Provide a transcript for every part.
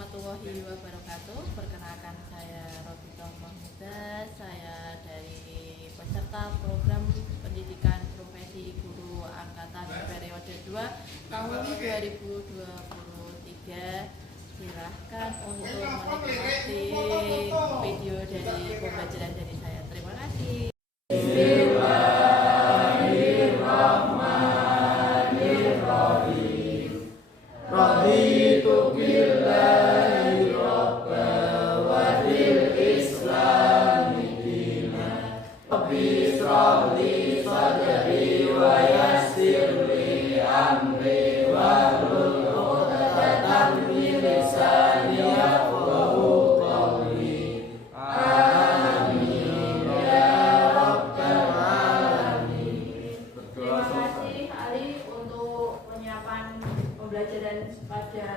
warahmatullahi wabarakatuh. Perkenalkan, saya Robito Mahmuda. Saya dari peserta program pendidikan profesi guru angkatan periode 2 tahun 2023. Silahkan untuk menikmati video dari pembelajaran dari saya. Terima kasih. Raditu billahi rabba wa bil islami dina Rabbi israh li sadri wa yassir li amri wahlul 'uqdatam min lisani yafqahu qawli. Amin ya rabbal alamin. Terima kasih Ali untuk penyiapan pembelajaran pada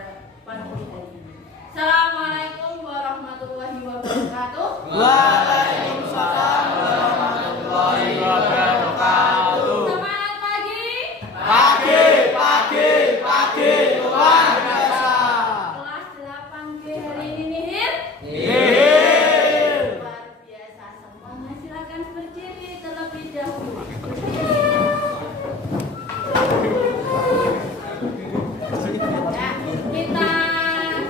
pagi hari ini. Assalamualaikum warahmatullahi wabarakatuh. Waalaikumsalam warahmatullahi wabarakatuh. Semangat pagi. Pagi, luar biasa. Kelas 8G hari ini nihil. Luar biasa semuanya. Silakan berdiri terlebih dahulu. Kita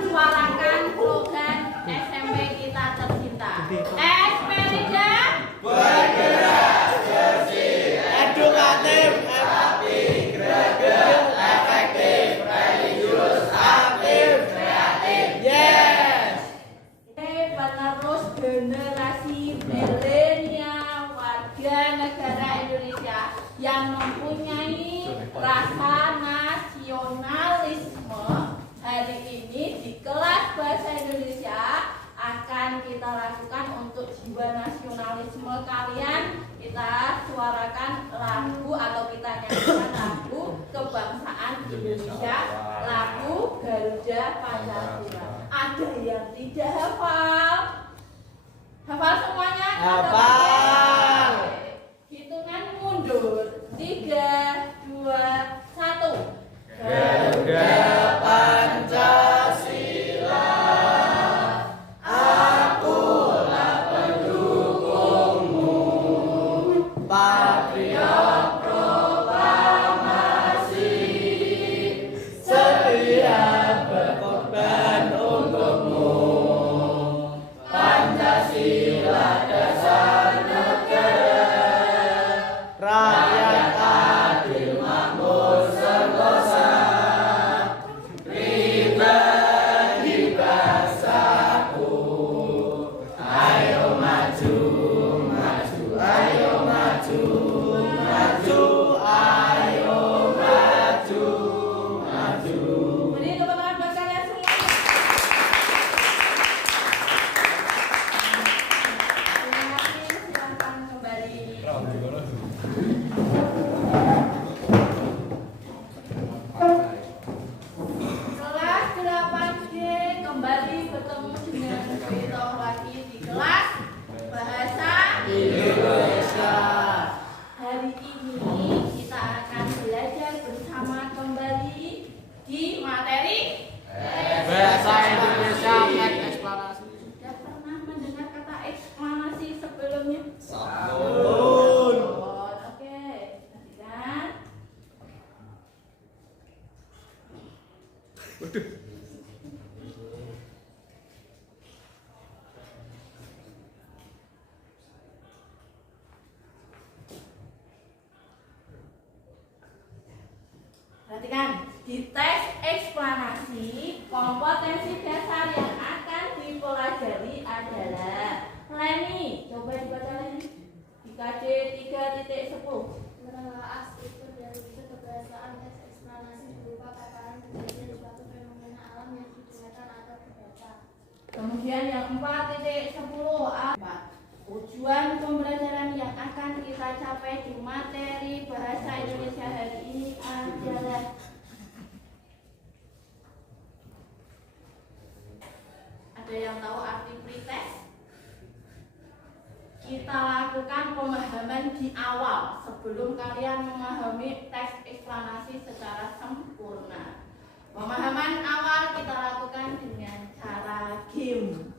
suarakan slogan SMP kita tercinta. Esperida Bergerak, bersih, edukatif, rapi, greget, efektif, religius, aktif, kreatif. Yes. Penerus generasi milenial warga negara Indonesia yang mempunyai rasa nasionalisme. Hari ini di kelas bahasa Indonesia akan kita lakukan untuk jiwa nasionalisme kalian. Kita suarakan lagu atau kita nyanyikan lagu kebangsaan Indonesia, lagu Garuda Pancasila. Ada yang tidak hafal? Hafal semuanya? Hafal. Hitungan mundur. 3, 2, 1. Garuda Pancasila, akulah pendukungmu, patriot proklamasi, setia berkorban untukmu. Pancasila dasar negara, rakyat adil makmur sentosa, pribadi bangsaku. Ayo maju, maju, ayo maju, maju, ayo maju, maju. Beri tepuk tangan buat kalian semua. Terima kasih. Silakan kembali. Kelas 8G kembali bertemu dengan Vito lagi di kelas bahasa Indonesia. Hari ini kita akan belajar bersama kembali di materi. Bahasa Indonesia teks eksplanasi. Sudah pernah mendengar kata eksklamasi sebelumnya? Sabun. Oke, perhatikan. Perhatikan, di tes eksplanasi kompetensi dasar yang akan dipelajari adalah Leni. Coba dibaca Leni. Di KD 3.10. Menelaah struktur dari wujud kebahasaan. Teks eksplanasi berupa paparan kejadian suatu fenomena alam yang didengarkan atau dibaca. Kemudian yang 4.10 A. Tujuan pembelajaran yang akan kita capai di materi bahasa Indonesia hari ini adalah ada yang tahu arti pretest? Kita lakukan pemahaman di awal sebelum kalian memahami teks eksplanasi secara sempurna. Pemahaman awal kita lakukan dengan cara game.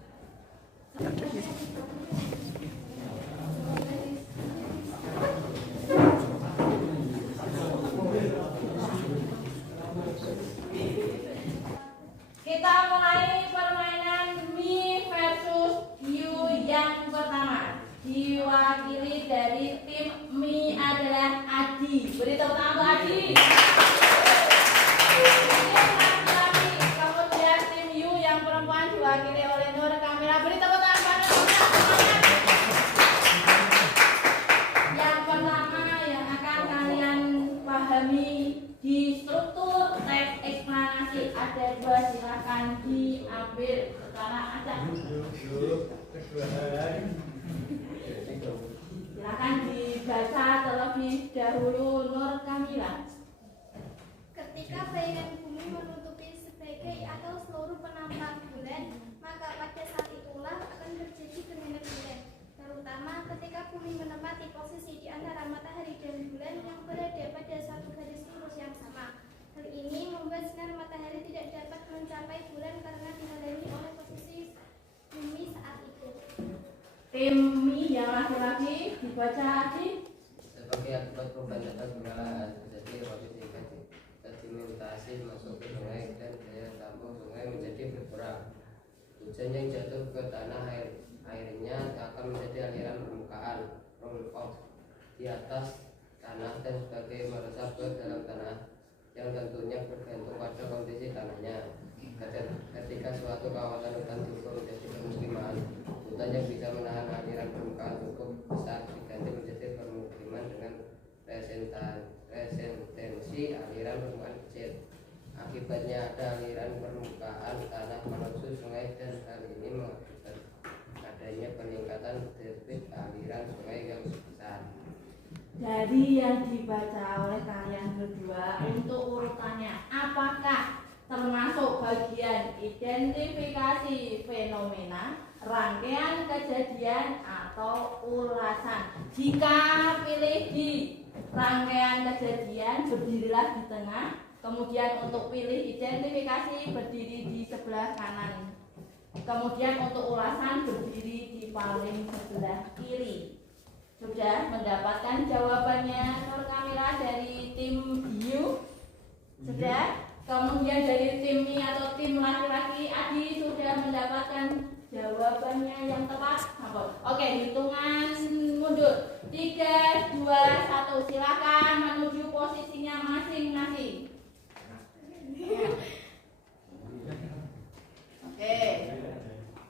Kita mulai permainan Mi versus Yu yang pertama. Diwakili dari tim Mi adalah Adi. Beri tepuk tangan untuk Adi. Tim laki-laki. Kemudian tim Yu yang perempuan diwakili oleh Nur Kamila. Beri tepuk tangan pada semuanya. Yang pertama yang akan kalian pahami di struktur teks eksplanasi ada dua, silakan diambil secara acak. Silakan dibaca terlebih dahulu Nur Kamila. Ketika bayangan bumi menutupi sebagai atau seluruh penampakan bulan, maka pada saat itulah akan terjadi gerhana bulan. Terutama ketika bumi menempati posisi di antara matahari dan bulan yang berada pada satu garis lurus yang sama. Hal ini membuat sinar matahari tidak dapat mencapai bulan karena dihalangi oleh posisi bumi saat itu. Tim Mi yang laki-laki dibaca Adi. Sebagai akibat perubahan data pengalaman terjadi sedimentasi masuk ke sungai dan daya tampung sungai menjadi berkurang. Hujan yang jatuh ke tanah airnya akan menjadi aliran permukaan runoff di atas tanah dan sebagai meresap ke dalam tanah yang tentunya bergantung pada kondisi tanahnya. Ketika suatu kawasan hutan diubah menjadi permukiman, hutan yang bisa menahan aliran permukaan cukup besar diganti menjadi permukiman dengan resentensi aliran permukaan kecil. Akibatnya ada aliran permukaan tanah menuju sungai dan hal ini mengakibatkan adanya peningkatan debit aliran sungai yang besar. Dari yang dibaca oleh kalian berdua untuk urutannya, apakah termasuk bagian identifikasi fenomena, rangkaian kejadian, atau ulasan? Jika pilih di rangkaian kejadian, berdirilah di tengah. Kemudian untuk pilih identifikasi, berdiri di sebelah kanan. Kemudian untuk ulasan, berdiri di paling sebelah kiri. Sudah mendapatkan jawabannya Nur Kamila dari tim Yu? Sudah? Kemudian dari tim Mi atau tim laki-laki Adi sudah mendapatkan jawabannya yang tepat. Oke, hitungan mundur. 3, 2, 1. Silakan menuju posisinya masing-masing. Oke.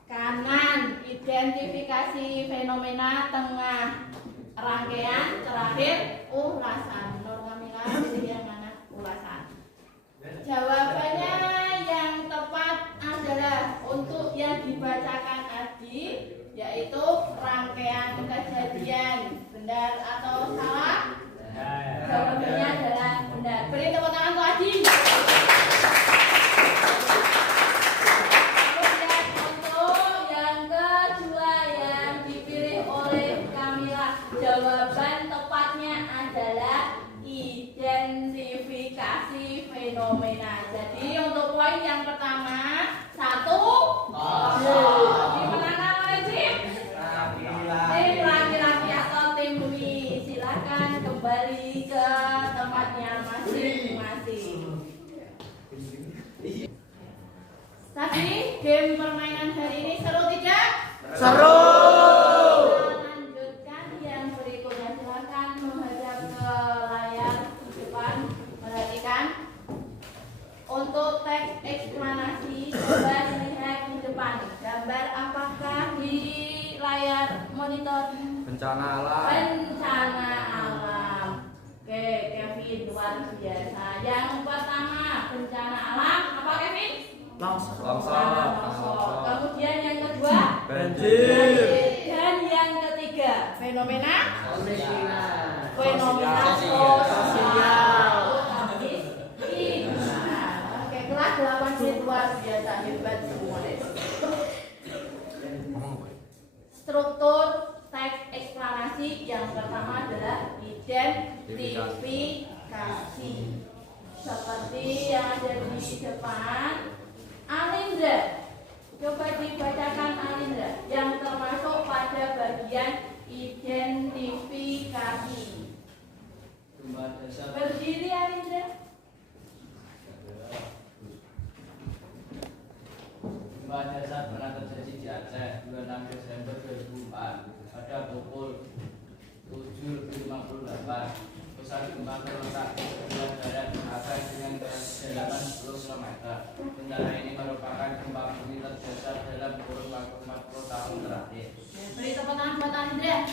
Kanan identifikasi fenomena, tengah rangkaian, terakhir ulasan. Nur Kamila pilih yang mana? Ulasan. Jawabannya yang tepat adalah untuk yang dibacakan Adi, yaitu rangkaian kejadian. Benar atau salah? Jawabannya adalah benar. Beri tepuk tangan untuk Adi. Kemudian untuk yang kedua yang dipilih oleh Kamila, jawaban tepatnya adalah identifikasi fenomena. Jadi untuk poin yang pertama 1-0 dimenangkan oleh tim laki-laki atau tim Mi. Silakan kembali ke tempatnya masing-masing. Tapi game permainan hari ini seru tidak? Seru. Lanjutkan yang berikutnya, silakan menghadap ke layar di depan. Perhatikan. Untuk teks eksplanasi, coba dilihat di depan. Gambar apakah di layar monitor? Bencana alam. Bencana alam. Oke, Kevin, luar biasa. Yang pertama, bencana alam. Apa, Kevin? Longsor. Kemudian yang kedua, Banjir. dan yang ketiga, fenomena Sosial. sosial. Oke, kelas 8 luar biasa, hebat semua. Struktur teks eksplanasi yang pertama adalah identifikasi. Seperti yang ada di depan, Alindra, 7,58. Pusat gempa terletak di sebelah barat Aceh dengan kedalaman 10 km. Bencana ini merupakan gempa bumi terbesar dalam kurun waktu 40 tahun terakhir. Beri tepuk tangan buat Andrea.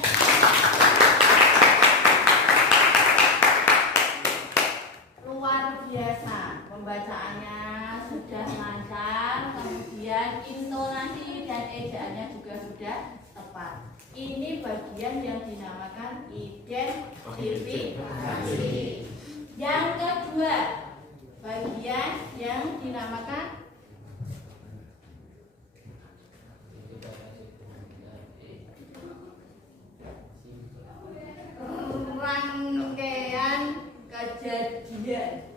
Luar biasa, pembacaannya sudah lancar, kemudian intonasi dan ejaannya juga sudah tepat. Ini bagian yang dinamakan identifikasi. Yang kedua, bagian yang dinamakan rangkaian kejadian.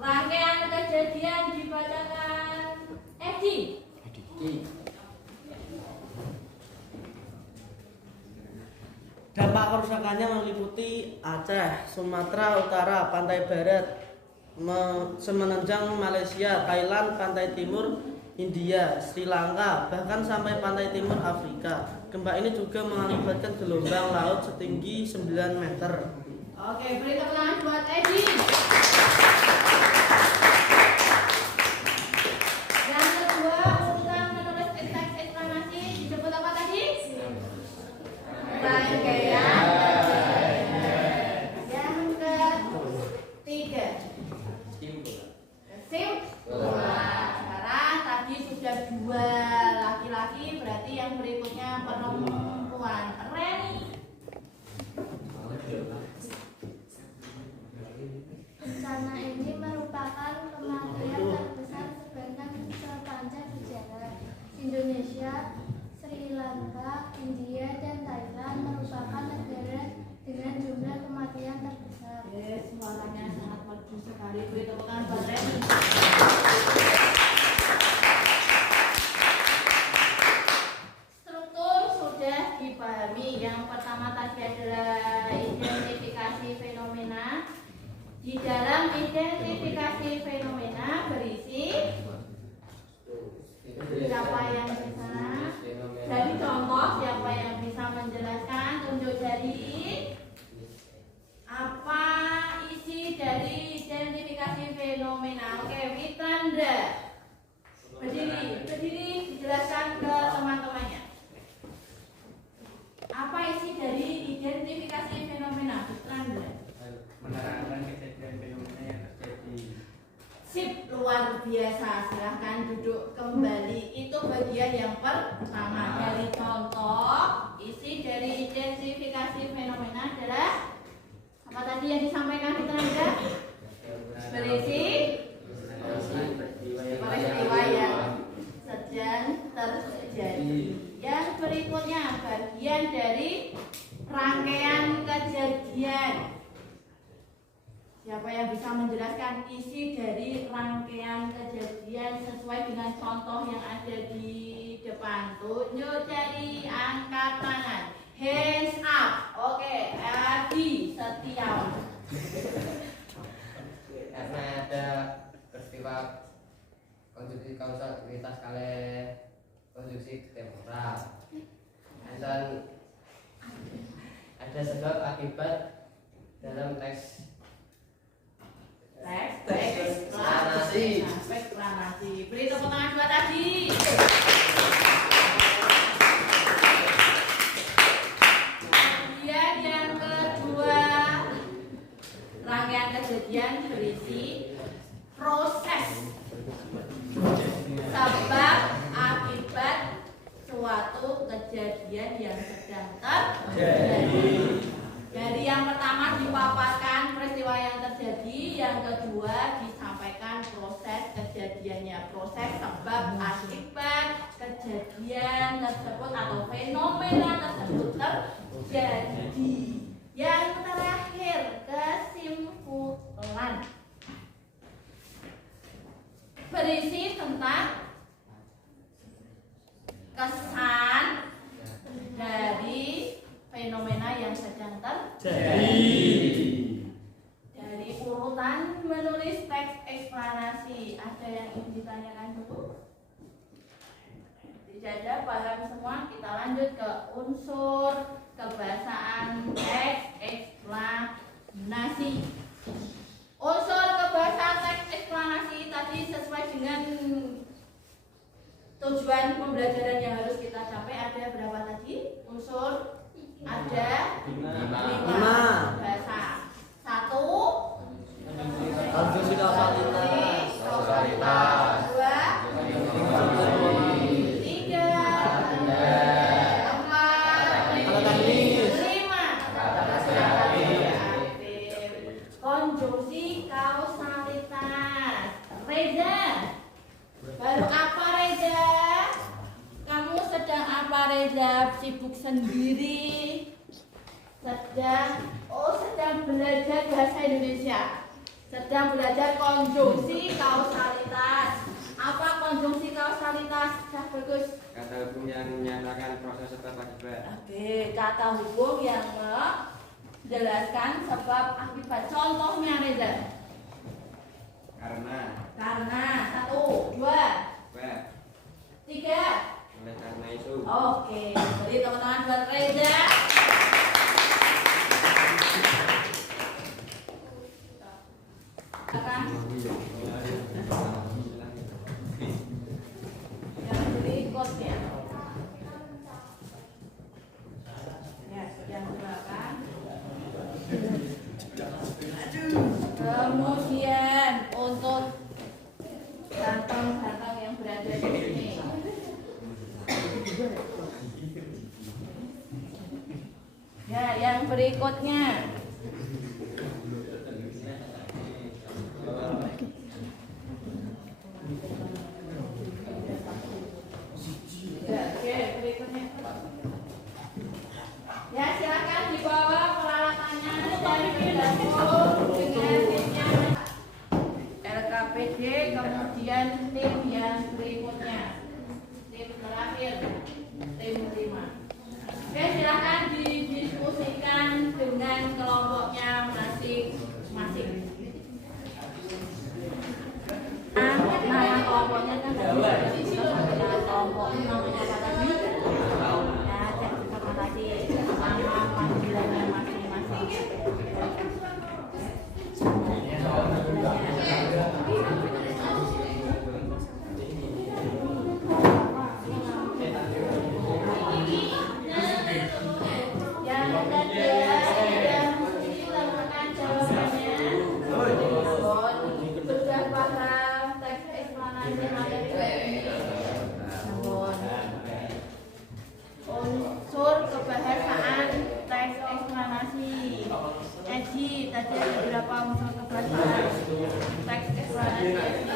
Rangkaian kejadian dibacakan Edi. Dampak kerusakannya meliputi Aceh, Sumatera Utara, pantai barat, semenanjung Malaysia, Thailand, pantai timur, India, Sri Lanka, bahkan sampai pantai timur Afrika. Gempa ini juga mengakibatkan gelombang laut setinggi 9 meter. Oke, beri tepuk tangan buat Edi. Yang kedua, urutan menulis teks eksplanasi disebut apa tadi? Rangkaian. Yang ketiga, kesimpulan. Sekarang tadi sudah 2 laki-laki, berarti yang berikutnya perempuan. Reni. Bencana ini merupakan kematian terbesar sepanjang sejarah. Indonesia, Sri Lanka, India, dan Thailand merupakan negara dengan jumlah kematian terbesar. Suaranya sangat merdu sekali. Beri tepuk tangan buat Reni. Struktur sudah dipahami. Yang pertama tadi adalah identifikasi fenomena. Di dalam identifikasi fenomena berisi siapa yang bisa jadi contoh, siapa yang bisa menjelaskan, tunjuk jari. Apa isi dari identifikasi fenomena? Oke, Witranda. Berdiri dijelaskan ke teman-temannya. Apa isi dari identifikasi fenomena? Witranda. Menerangkan kejadian fenomena yang terjadi. Sip, luar biasa. Silahkan duduk kembali. Itu bagian yang pertama. Dari contoh, isi dari identifikasi fenomena adalah apa tadi yang disampaikan di Anda? Berisi peristiwa yang sedang terjadi. Yang berikutnya, bagian dari rangkaian kejadian. Siapa yang bisa menjelaskan isi dari rangkaian kejadian sesuai dengan contoh yang ada di depan? Tunjuk jari, angkat tangan. Hands up. Oke, Adi Setiawan. Karena ada peristiwa konstruksi kausalitas kali konstruksi temporal, dan ada sebab akibat dalam teks eksplanasi. Beri tepuk tangan buat Adi. Kemudian yang kedua, rangkaian kejadian berisi proses sebab akibat suatu kejadian yang sedang terjadi. Dari yang pertama dipaparkan peristiwa yang terjadi, yang kedua disampaikan proses kejadiannya, proses sebab akibat kejadian tersebut atau fenomena tersebut terjadi. Yang terakhir, kesimpulan berisi tentang kesan dari fenomena yang sedang terjadi. Dari urutan menulis teks eksplanasi, ada yang ingin ditanyakan dulu? Tidak ada, paham semua. Kita lanjut ke unsur kebahasaan teks eksplanasi. Unsur kebahasaan teks eksplanasi tadi sesuai dengan tujuan pembelajaran yang harus kita capai. Ada berapa tadi unsur? Ada 5 bahasa. 1 Konjungsi kausalitas. 2 konjungsi kausalitas. Reza, baru apa Reza? Kamu sedang apa Reza? Sibuk sendiri? Sedang belajar bahasa Indonesia. Sedang belajar konjungsi kausalitas. Apa konjungsi kausalitas? Dah bagus. Kata hukum yang menyatakan proses sebab akibat. Oke, kata hukum yang menjelaskan sebab akibat. Contohnya Reza. Karena. 1, 2, 3. Oleh karena itu. Oke, beri teman-teman buat Reza. Akan yang berikutnya. Ya, yang belakang. Kemudian untuk kantong-kantong yang berada di sini. Ya, yang berikutnya. Ya, oke, berikutnya. Ya, silakan dibawa peralatannya dan didapur dengan timnya LKPD, kemudian tim yang berikutnya. Tim terakhir, tim 5. Oke, silakan didiskusikan dengan kelompoknya masing-masing. Nah, kelompoknya kan kelompok namanya apa tadi? Ya, cek sama tadi nama panggilannya masing-masing. Sudah paham teks eksplanasi materi? Unsur kebahasaan teks eksplanasi. Eji, tadi ada berapa unsur kebahasaan teks eksplanasi Eji?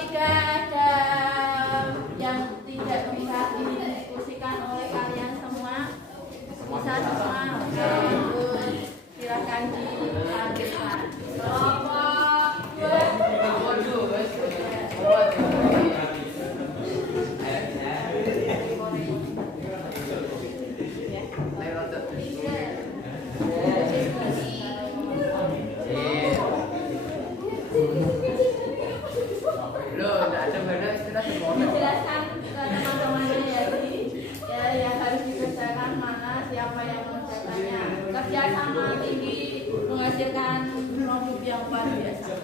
3 ada yang tidak bisa didiskusikan oleh kalian semua? Bisa semua? Oke, good. Silakan dilanjutkan. Kelompok 2. Dijelaskan ke teman-temannya ya, yang harus dikerjakan mana, siapa yang mengerjakannya. Kerjasama tinggi menghasilkan produk yang luar biasa.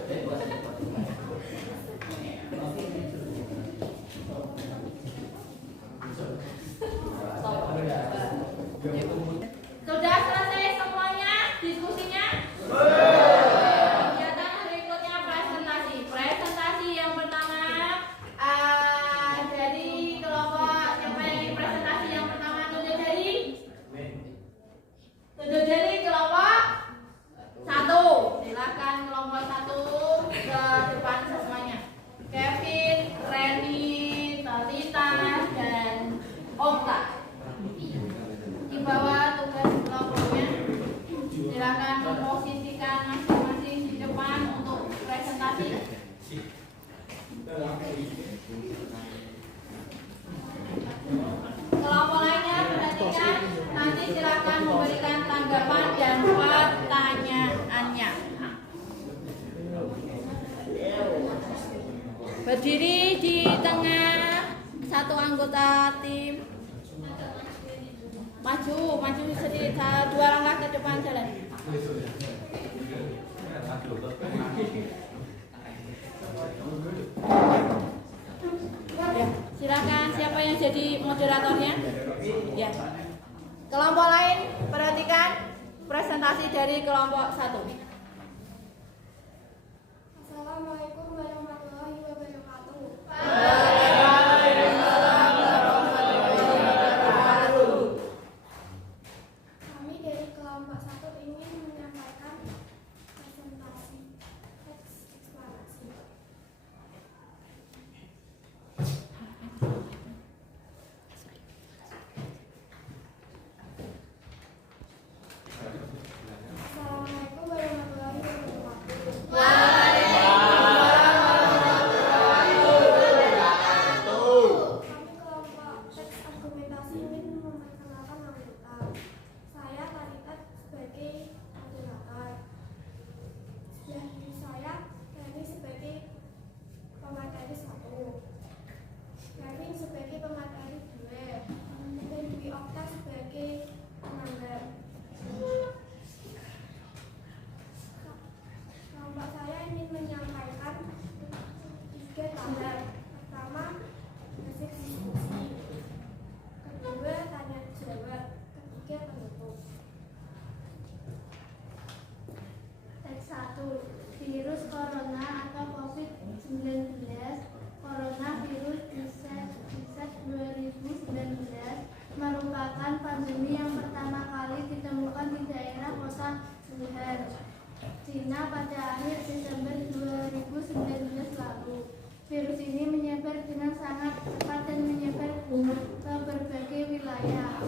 Sudah selesai semuanya diskusinya? Kegiatan berikutnya presentasi. Presentasi yang pertama dari kelompok siapa yang ingin presentasi yang pertama? Tunjuk jari. Tunjuk jari kelompok 1. Silakan kelompok 1 ke depan semuanya. Kevin, Reni, Talita, dan Okta. Di bawah tugas kelompoknya. Silakan memposisikan masing-masing di depan untuk presentasi. Kelompok lainnya perhatikan, nanti silakan Berdiri di tengah satu anggota tim. Maju sedikit, dua langkah ke depan jalan. Ya, silakan siapa yang jadi moderatornya? Ya. Kelompok lain perhatikan presentasi dari kelompok 1. Assalamualaikum warahmatullahi wabarakatuh. Kami dari kelompok 1 ingin menyampaikan presentasi teks eksplanasi. Assalamualaikum warahmatullahi wabarakatuh. Kami kelompok teks argumentasi ingin memperkenalkan anggota. Saya Tarikat sebagai moderator. Sebelah kiri saya Rani sebagai pemateri 1, Kevin sebagai pemateri 2, dan Dwi Okta sebagai penanggar. Kelompok saya ingin menyampaikan 3 tahap. Pertama, basic diskusi. Kedua, tanya jawab. Ketiga, penutup. Teks 1. Virus corona atau COVID-19. Coronavirus disease 2019 merupakan pandemi yang pertama kali ditemukan di daerah kota Wuhan, Cina pada akhir Desember 2019 lalu. Virus ini menyebar dengan sangat cepat dan menyebar ke berbagai wilayah.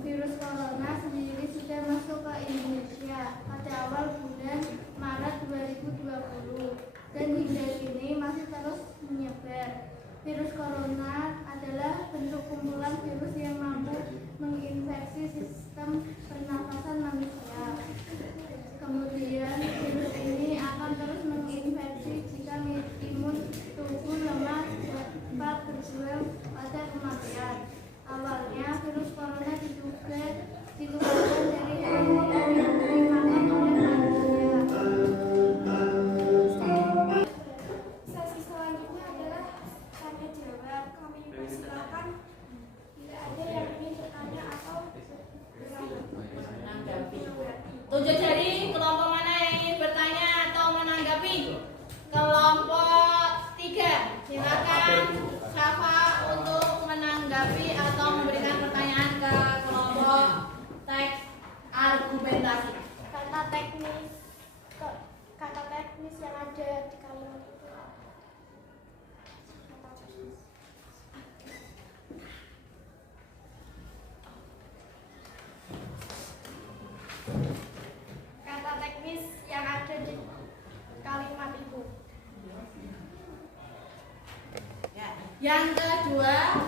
Virus corona sendiri sudah masuk ke Indonesia pada awal bulan Maret 2020 dan hingga kini masih terus menyebar. Virus corona adalah bentuk kumpulan virus yang mampu menginfeksi sistem pernafasan manusia. Kemudian virus ini akan terus menginfeksi jika imun tubuh lemah dapat berjuang pada kematian. Awalnya virus corona diduga ditularkan dari hewan yang dimakan oleh manusia. Sesi selanjutnya adalah tanya jawab. Kami persilakan bila ada yang ingin bertanya atau Menanggapi. Tunjuk jari kelompok mana yang ingin bertanya atau menanggapi. Kelompok 3, silakan Syafa untuk menanggapi atau memberikan pertanyaan ke kelompok teks argumentasi. kata teknis yang ada di kalimat itu. Kata teknis. Kata teknis yang ada di kalimat itu. Ya. Yang kedua,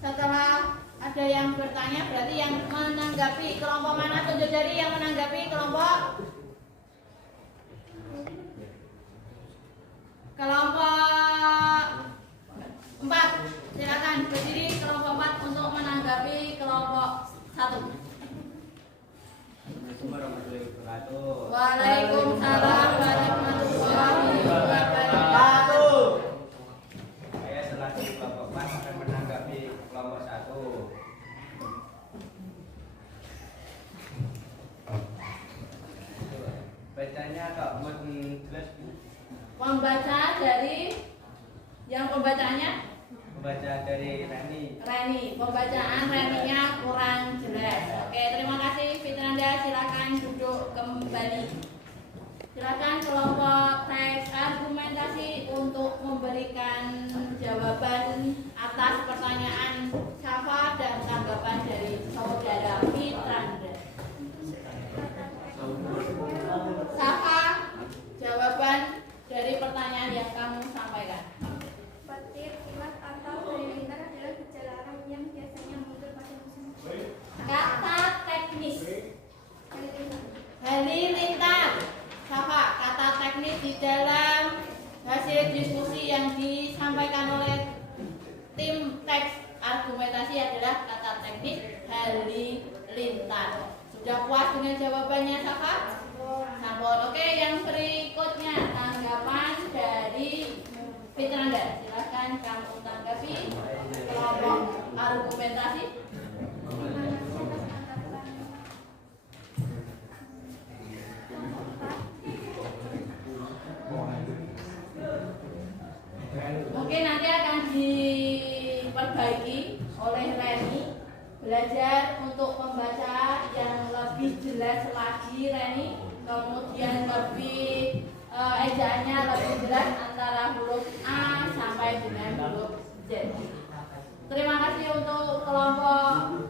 setelah ada yang bertanya berarti yang menanggapi. Kelompok mana tunjuk jari yang menanggapi. Kelompok 4, silakan berdiri kelompok 4 untuk menanggapi kelompok 1. Assalamualaikum warahmatullahi wabarakatuh. Waalaikumsalam warahmatullahi wabarakatuh. Saya selaku kelompok 4 akan menanggapi kelompok 1. Bacanya kok jelas Bu? Membaca dari yang pembacaannya Membaca dari Reni, pembacaan Reninya kurang jelas. Oke, terima kasih Fitranda, silakan duduk kembali. Silakan kelompok teks argumentasi untuk memberikan jawaban atas pertanyaan Syafa dan tanggapan dari saudara Fitranda. Syafa, jawaban dari pertanyaan yang kamu sampaikan. Petir, kilat, atau halilintar adalah gejala alam yang biasanya muncul pada musim hujan. Kata teknis Halilintar. halilintar. Syafa, kata teknis di dalam hasil diskusi yang Sudah puas dengan jawabannya, Saka? Sampun. Oke, yang berikutnya tanggapan dari Fitranda. Silahkan kamu tanggapi kelompok argumentasi. Mungkin nanti akan diperbaiki oleh Reni. Belajar untuk membaca yang lebih jelas lagi, Reni. Kemudian lebih ejaannya lebih jelas antara huruf A sampai dengan huruf Z. Terima kasih untuk kelompok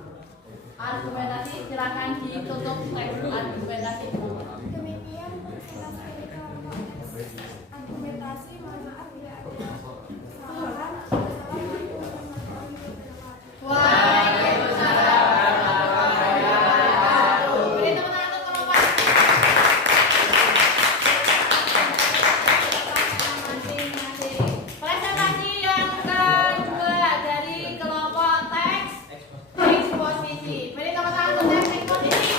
argumentasi. Silakan ditutup teks argumentasi. Demikian penjelasan dari kelompok argumentasi. Mohon maaf bila ada kesalahan. Assalamualaikum warahmatullahi wabarakatuh. Waalaikumsalam warahmatullahi wabarakatuh. Beri tepuk tangan untuk kelompok masing-masing. Presentasi yang kedua dari kelompok teks eksposisi. Beri tepuk tangan untuk teks eksposisi.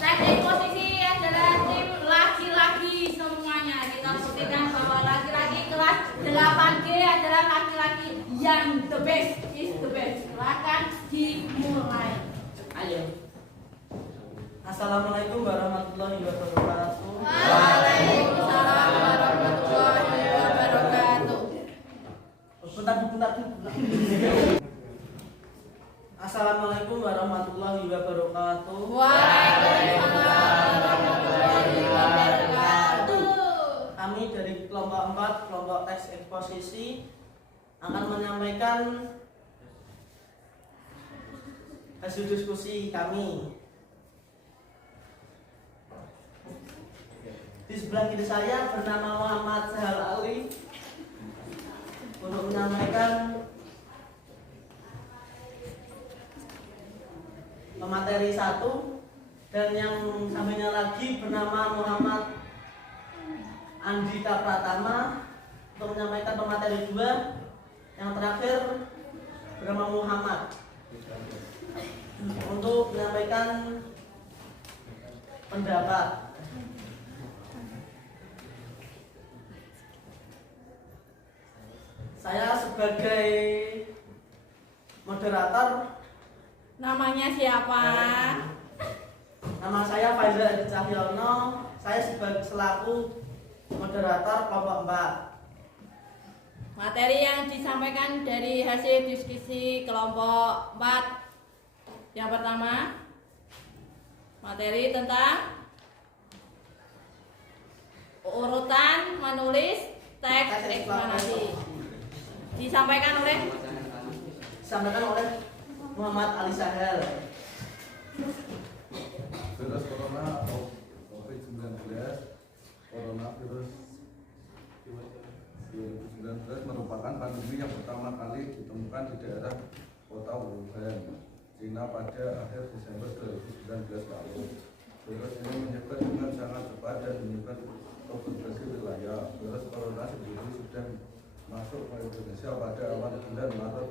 Teks eksposisi adalah tim laki-laki semuanya. Kita buktikan bahwa laki-laki kelas 8G adalah laki-laki yang the best is the best. Silakan dimulai. Ayo. Assalamualaikum warahmatullahi wabarakatuh. Waalaikumsalam warahmatullahi wabarakatuh. Bentar. Assalamualaikum warahmatullahi wabarakatuh. Waalaikumsalam warahmatullahi wabarakatuh. Kami dari kelompok 4, kelompok teks eksposisi akan menyampaikan hasil diskusi kami. Di sebelah kiri saya bernama Muhammad Sahal Ali untuk menyampaikan pemateri 1, dan yang sampingnya lagi bernama Muhammad Andika Pratama untuk menyampaikan pemateri 2. Yang terakhir bernama Muhammad untuk menyampaikan pendapat. Saya sebagai moderator. Namanya siapa? Nama saya Faizal Adi Cahyono. Saya sebagai selaku moderator kelompok 4. Materi yang disampaikan dari hasil diskusi kelompok 4. Yang pertama, materi tentang urutan menulis teks eksplanasi. Disampaikan oleh Muhammad Ali Sahel. Virus corona atau COVID-19, coronavirus 2019 merupakan pandemi yang pertama kali ditemukan di daerah kota Wuhan, Cina pada akhir Desember 2019 lalu. Virus ini menyebar dengan sangat cepat dan menyebar ke berbagai wilayah. Virus corona sendiri sudah masuk ke Indonesia pada awal bulan Maret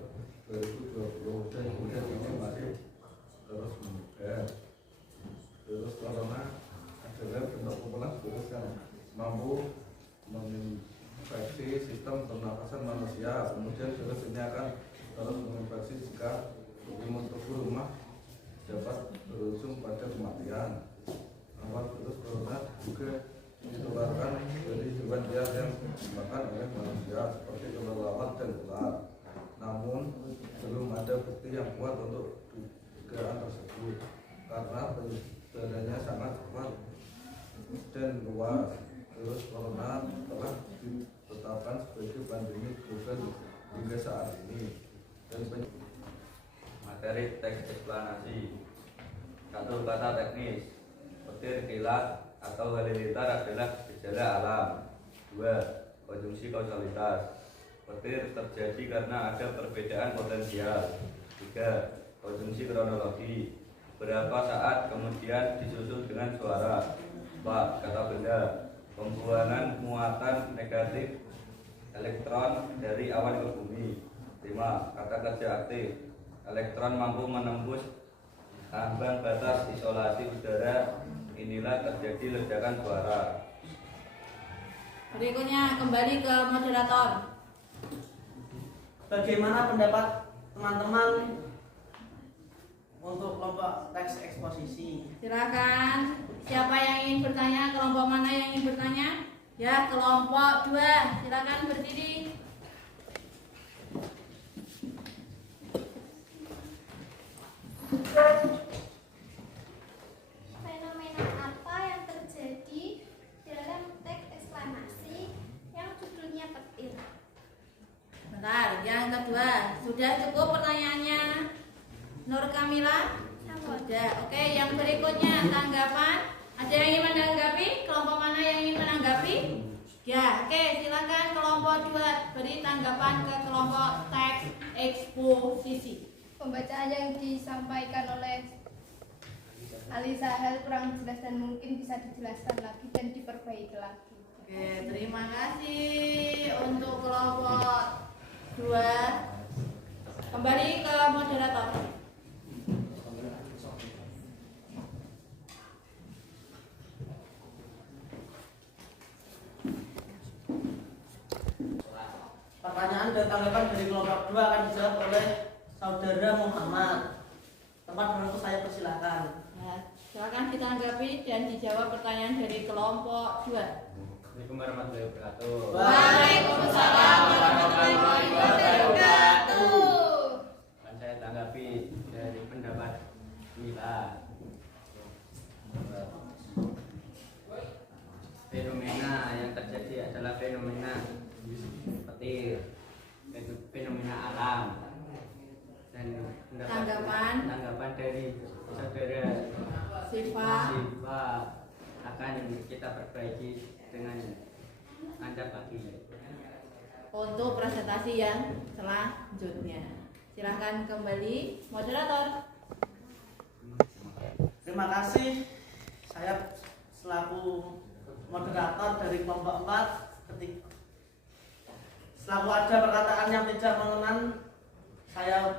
2020 dan kemudian ini masih terus menyebar. Virus corona adalah bentuk kumpulan virus yang mampu menginfeksi sistem pernapasan manusia. Kemudian virus ini akan terus menginfeksi jika imun tubuh rumah dapat berujung pada kematian. Awal virus corona juga ditularkan dari hewan liar yang dimakan oleh manusia seperti kelelawar dan ular. Namun belum ada bukti yang kuat untuk dugaan tersebut karena penyebarannya sangat cepat dan luas. Virus corona telah ditetapkan sebagai pandemi global hingga saat ini. Dan materi teks eksplanasi. Satu kata teknis, petir, kilat, atau halilintar adalah gejala alam. 2. Konjungsi kausalitas. Petir terjadi karena ada perbedaan potensial. 3. Konjungsi kronologi. Beberapa saat kemudian disusul dengan suara. 4. Kata benda. Pembuangan muatan negatif elektron dari awan ke bumi. 5. Kata kerja aktif. Elektron mampu menembus ambang batas isolasi udara, inilah terjadi ledakan suara. Berikutnya kembali ke moderator. Bagaimana pendapat teman-teman untuk kelompok teks eksposisi? Silakan. Siapa yang ingin bertanya? Kelompok mana yang ingin bertanya? Ya, kelompok 2. Silakan berdiri. Fenomena apa yang terjadi dalam teks eksplanasi yang judulnya petir? Bentar, yang kedua. Sudah cukup pertanyaannya? Nur Kamila? Sudah. Oke, yang berikutnya tanggapan. Ada yang ingin menanggapi? Kelompok mana yang ingin menanggapi? Ya, oke, silakan kelompok 2 beri tanggapan ke kelompok teks eksposisi. Pembacaan yang disampaikan oleh Alisa Hel kurang jelas dan mungkin bisa dijelaskan lagi dan diperbaiki lagi. Oke, terima kasih untuk kelompok 2. Kembali ke moderator. Pertanyaan dan tanggapan dari kelompok 2 akan dijawab oleh Saudara Muhammad. Tempat duduk saya persilakan. Ya, silakan ditanggapi dan dijawab pertanyaan dari kelompok 2. Assalamualaikum warahmatullahi wabarakatuh. Waalaikumsalam warahmatullahi wabarakatuh. Akan saya tanggapi dari pendapat Mila. Fenomena yang terjadi adalah fenomena petir, fenomena alam. Dan tanggapan dari saudara Siva akan kita perbaiki dengan lancar lagi. untuk presentasi yang selanjutnya. Silahkan kembali moderator. Terima kasih. Saya selaku moderator dari kelompok 4 selaku ada perkataan yang tidak mengenan, saya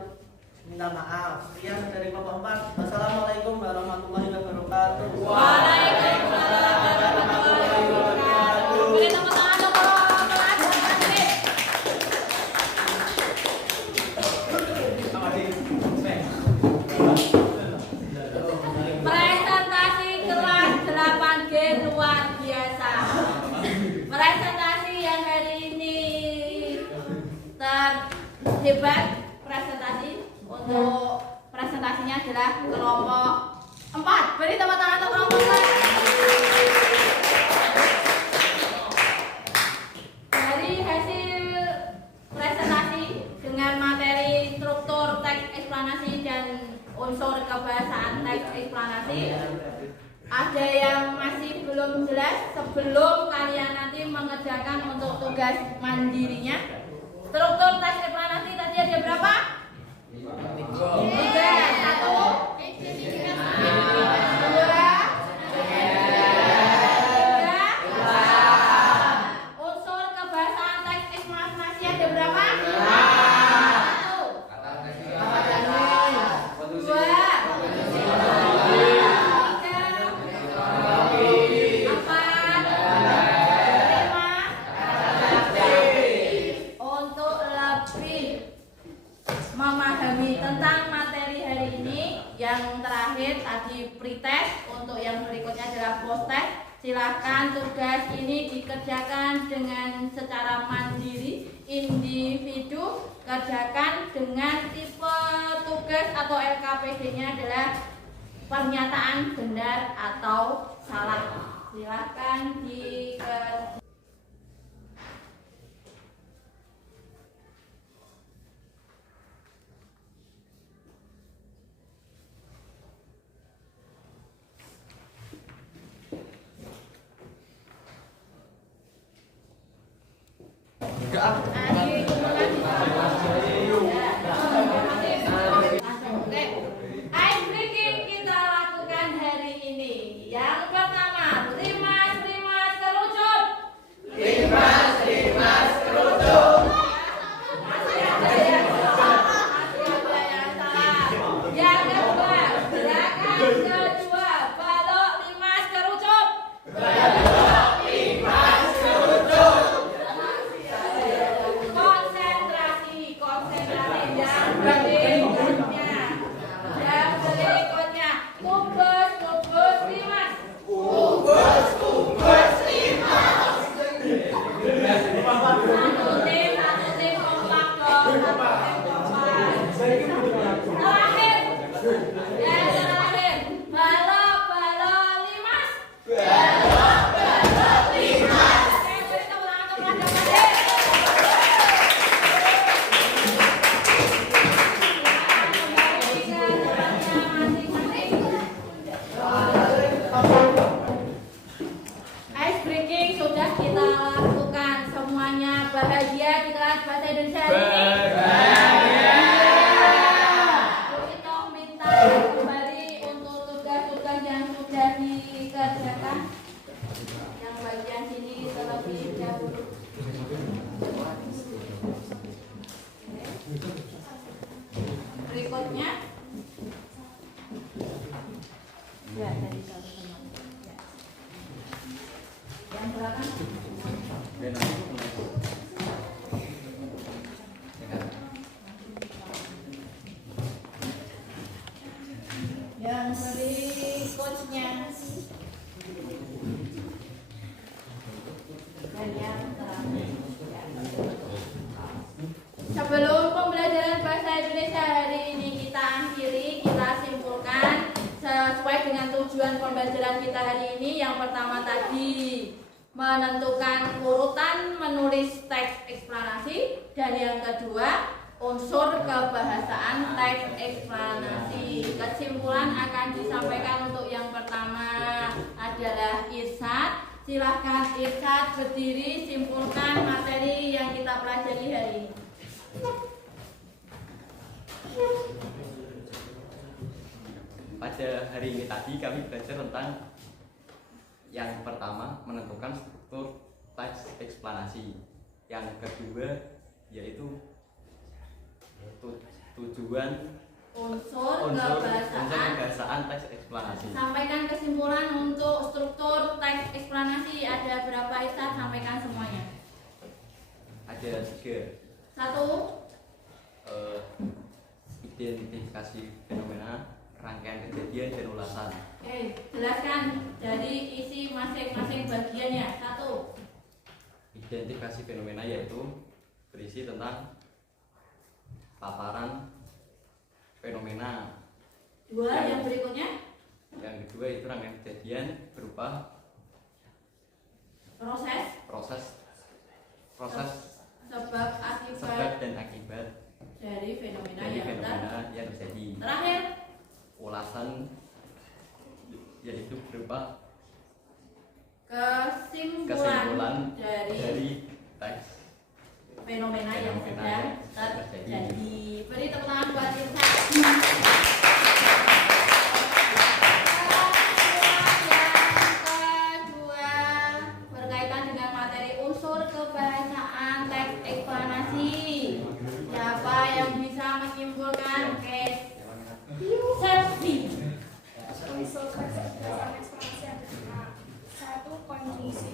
minta maaf. Sekian dari kelompok 4. Wassalamualaikum warahmatullahi wabarakatuh. Waalaikumsalam warahmatullahi wabarakatuh. Beri tepuk tangan dong kalau kelas cantik. Presentasi kelas 8G luar biasa. Presentasi yang hari ini terhebat presentasi. Untuk presentasinya adalah kelompok 4. Beri tepuk tangan untuk kelompok 4. Dari hasil presentasi dengan materi struktur teks eksplanasi dan unsur kebahasaan teks eksplanasi, ada yang masih belum jelas sebelum kalian nanti mengerjakan untuk tugas mandirinya. Struktur teks eksplanasi tadi ada berapa? 3. 1 unsur kebahasaan teks eksplanasi ada berapa? 1, 2, 3, 4, 5. Untuk lebih memahami tentang materi hari ini, yang terakhir tadi pretest, untuk yang berikutnya adalah post-test. Silahkan tugas ini dikerjakan dengan secara mandiri, individu. Kerjakan dengan tipe tugas atau LKPD-nya adalah pernyataan benar atau salah. Silahkan dikerjakan. Ice breaking kita lakukan hari ini. Yang pertama, rimas kerucut. berikutnya. Ya, dari teman-teman. Ya. Yang belakang. Yang berikutnya. Dan yang terakhir. Ya. Sebelum pembelajaran bahasa Indonesia hari ini kita akhiri, kita simpulkan sesuai dengan tujuan pembelajaran kita hari ini. Yang pertama tadi menentukan urutan menulis teks eksplanasi, dan yang kedua unsur kebahasaan teks eksplanasi. Kesimpulan akan disampaikan untuk yang pertama adalah irsyad. Silahkan irsyad berdiri, simpulkan materi yang kita pelajari hari ini. Pada hari ini tadi kami belajar tentang yang pertama menentukan struktur teks eksplanasi, yang kedua yaitu tujuan Unsur kebahasaan teks eksplanasi. Sampaikan kesimpulan untuk struktur teks eksplanasi. Ada berapa irsyad? Sampaikan semuanya. Ada 3. 1. Identifikasi fenomena, rangkaian kejadian, dan ulasan. Jelaskan dari isi masing-masing bagiannya. 1. Identifikasi fenomena yaitu berisi tentang paparan fenomena. 2. Yang berikutnya. Yang kedua itu rangkaian kejadian berupa proses sebab dan akibat dari fenomena yang terjadi. terjadi. Terakhir, Ulasan yaitu berupa kesimpulan dari teks fenomena yang sedang terjadi. Beri tepuk tangan buat Irsyad. Yang kedua berkaitan dengan materi unsur kebahasaan teks eksplanasi. Siapa yang bisa menyimpulkan? Sepsi. Unsur teks eksplanasi adalah 1. Konjungsi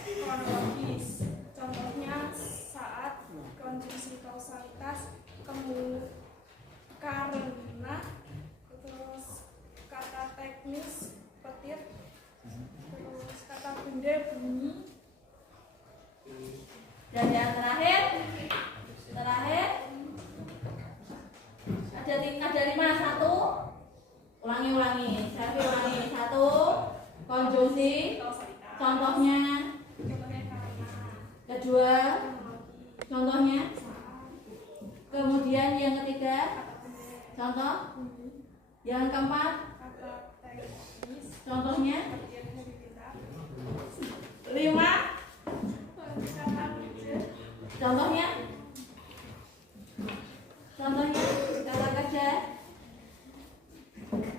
kronologis. Contohnya saat konjungsi kausalitas, karena, terus kata teknis petir, terus kata benda bunyi. Dan yang terakhir ada 5. 1. Ulangi. Saya ulangi. 1. Konjungsi. Contohnya. Kedua. Contohnya. Kemudian yang ketiga. Contoh. Yang keempat. Contohnya. 5. Contohnya kata kerja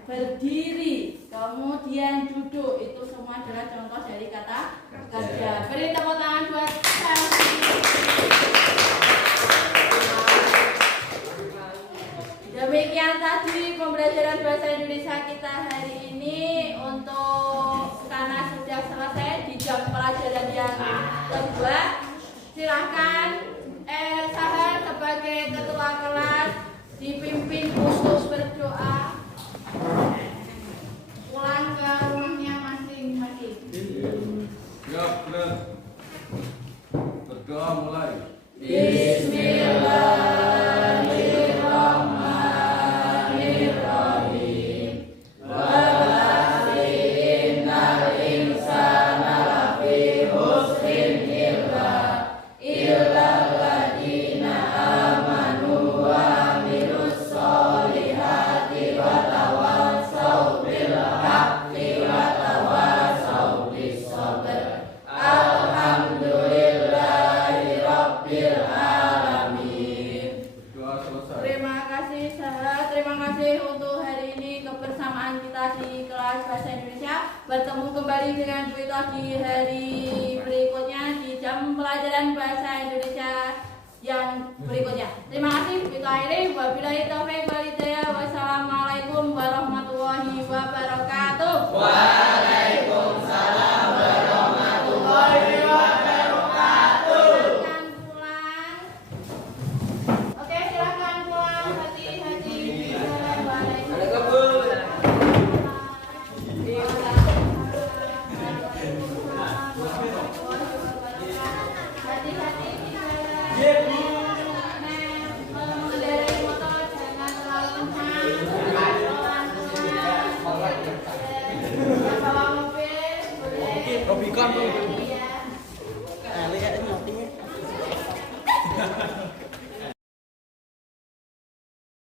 berdiri, kemudian duduk, itu semua adalah contoh dari kata kerja. Beri tepuk tangan buat Selvi. Demikian tadi pembelajaran bahasa Indonesia kita hari ini. Untuk karena sudah selesai di jam pelajaran yang kedua, silahkan Sahar sebagai ketua kelas dipimpin khusus berdoa, pulang ke rumahnya masing-masing. Siap, benar. Berdoa mulai. Bismillahirrahmanirrahim. Bertemu kembali dengan Bu Ito di hari berikutnya di jam pelajaran bahasa Indonesia yang berikutnya. Terima kasih. Kita akhiri. Wabillahi taufiq wal hidayah. Wassalamualaikum warahmatullahi wabarakatuh. Waalaikumsalam warahmatullahi wabarakatuh. Silakan pulang. Oke, silakan pulang. Hati-hati di jalan. Hati-hati di jalan. Mengendarai motor jangan terlalu kencang. Pelan-pelan. Yang bawa mobil boleh.